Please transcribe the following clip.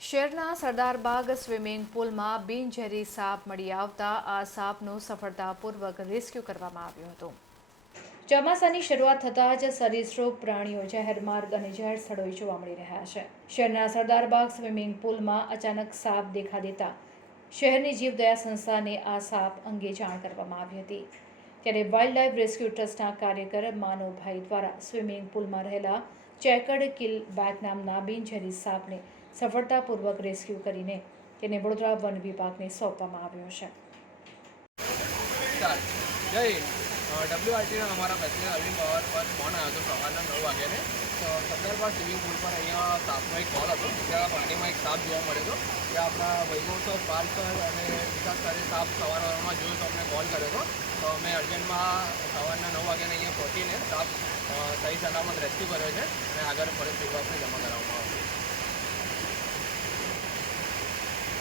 શહેરના સરદારબાગ સ્વિમિંગ પૂલમાં બિનઝેરી સાપ મળી આવતા આ સાપનું સફળતાપૂર્વક રેસ્ક્યુ કરવામાં આવ્યું હતું. ચોમાસાની શરૂઆત થતાં જ સરીસૃપ, પ્રાણીઓ જાહેર માર્ગ અને જાહેર સ્થળોએ જોવા મળી રહ્યા છે. શહેરના સરદારબાગ સ્વિમિંગ પુલમાં અચાનક સાપ દેખા દેતા શહેરની જીવદયા સંસ્થાને આ સાપ અંગે જાણ કરવામાં આવી હતી. ત્યારે વાઇલ્ડ લાઇફ રેસ્ક્યુ ટ્રસ્ટના કાર્યકર માનવભાઈ દ્વારા સ્વિમિંગ પુલમાં રહેલા ચેકડ કિલ બેક નામના બિનઝેરી સાપને સફળતાપૂર્વક રેસ્ક્યુ કરીને તેને વડોદરા વન વિભાગને સોંપવામાં આવ્યો છે. ડબ્લ્યુઆરટીના અમારા પ્રેસિડેન્ટ અરવિંદ પવાર પર ફોન આવ્યો હતો સવારના નવ વાગ્યાને તો સરદારબાગ સ્વિમિંગ પુલ પર અહીંયા સાપનો એક કોલ હતો ત્યાં પાણીમાં એક સાપ જોવા મળ્યો હતો. ત્યાં આપણા વૈભવ સર પાલ અને વિકાસ સરે સાપ સવારમાં જોયો તો અમને કોલ કર્યો હતો. તો મેં અર્જન્ટમાં સવારના નવ વાગ્યાને અહીંયા પહોંચીને સાપ સહી સલામત રેસ્ક્યુ કર્યો છે અને આગળ ફરજ વિભાગને જમા